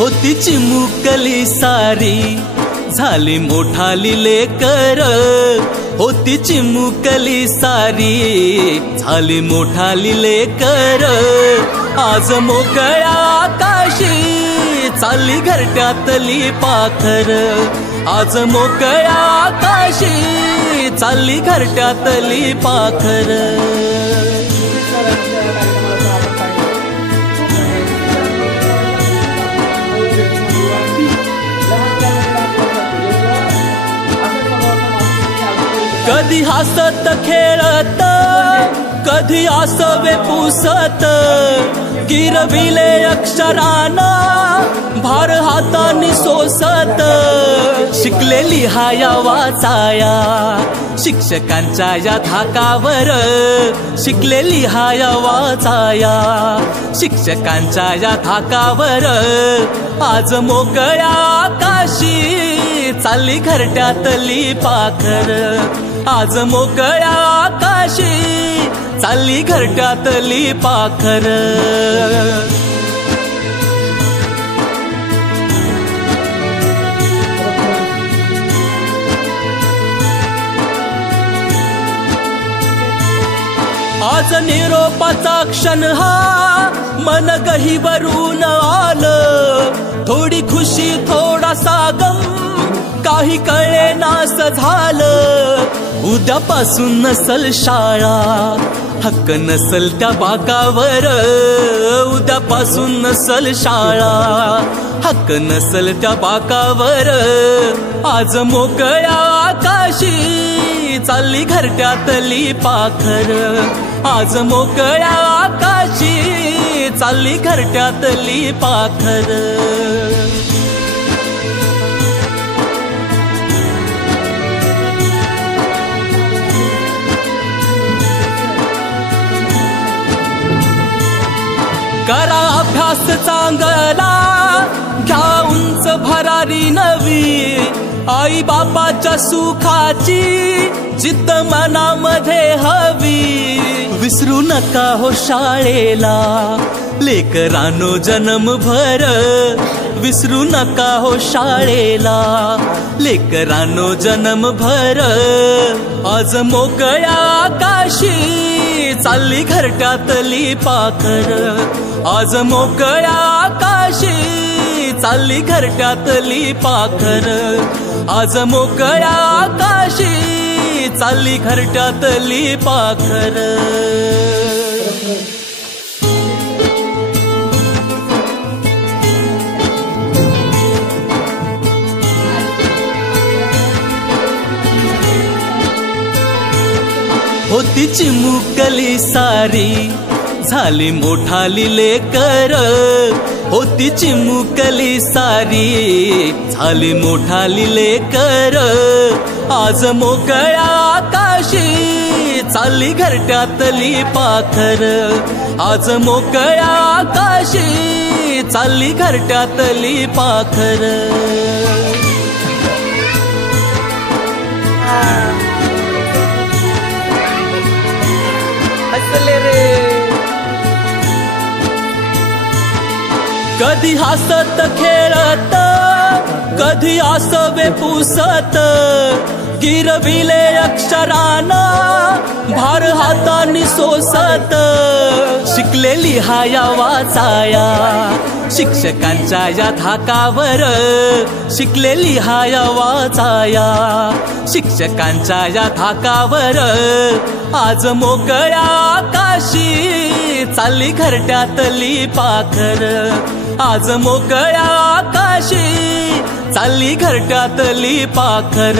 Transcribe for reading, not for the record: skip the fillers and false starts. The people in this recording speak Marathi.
होती चिमुकली सारी झाली मोठाली लेकर, होती चिमुकली सारी झाली मोठाली लेकर, आज मोकळ्या आकाशी चालली घरट्यातली पाखर, आज मोकळ्या आकाशी चालली घरट्यातली पाखर। कधी हसत खेळत कधी आसवे पुसत, गिरविले अक्षराना भार हातानी सोसत, शिकलेली हाया वाचाया शिक्षकांच्या या धाकावर, शिकलेली हाया वाचाया शिक्षकांच्या या धाकावर, आज मोकळ्या आकाशी चालली घरट्यातली पाखर, आज मोकळ्या आकाशी चालली घरट्यातली पाखर। आज निरोपाचा क्षण हा मन गहिवरून आलं, थोडी खुशी थोडासा गम काही कळे नास झालं, उद्यापासून नसल शाळा हक्क नसल त्या बागावर, उद्यापासून नसल शाळा हक्क नसल त्या बागावर, आज मोकळ्या आकाशी चालली घरट्यातली पाखर, आज मोकळ्या आकाशी चालली घरट्यातली पाखर। करा अभ्यास चांगला घ्या उंच भरारी नवी, आई बापाच्या सुखाची जिद्द मनामध्ये हवी, विसरू नका हो शाळेला लेकरांनो जन्मभर, विसरू नका हो शाळेला लेकरांनो जन्मभर, आज मोकळ्या आकाशी चालली घरट्यातली पाखर, आज मोकळ्या आकाशी चालली घरट्यातली पाखर, आज मोकळ्या आकाशी चालली घरट्यातली पाखर। होती चिमुकली सारी झाली मोठाली लेकर, होती चिमुकली सारी झाली मोठाली लेकर, आज मोकळ्या आकाशी चालली घरट्यातली पाखर, आज मोकळ्या आकाशी चालली घरट्यातली पाखर। कधी हसत खेळत कधी आसवे पुसत, गिरविले अक्षराना भार हातानी सोसत, शिकलेली हाया वाचाया शिक्षकांच्या या धाकावर, शिकलेली हाया वाचाया शिक्षकांच्या या धाकावर, आज मोकळ्या आकाशी चालली घरट्यातली पाखर, आज मोकळ्या आकाशी चालली घरट्यातली पाखर।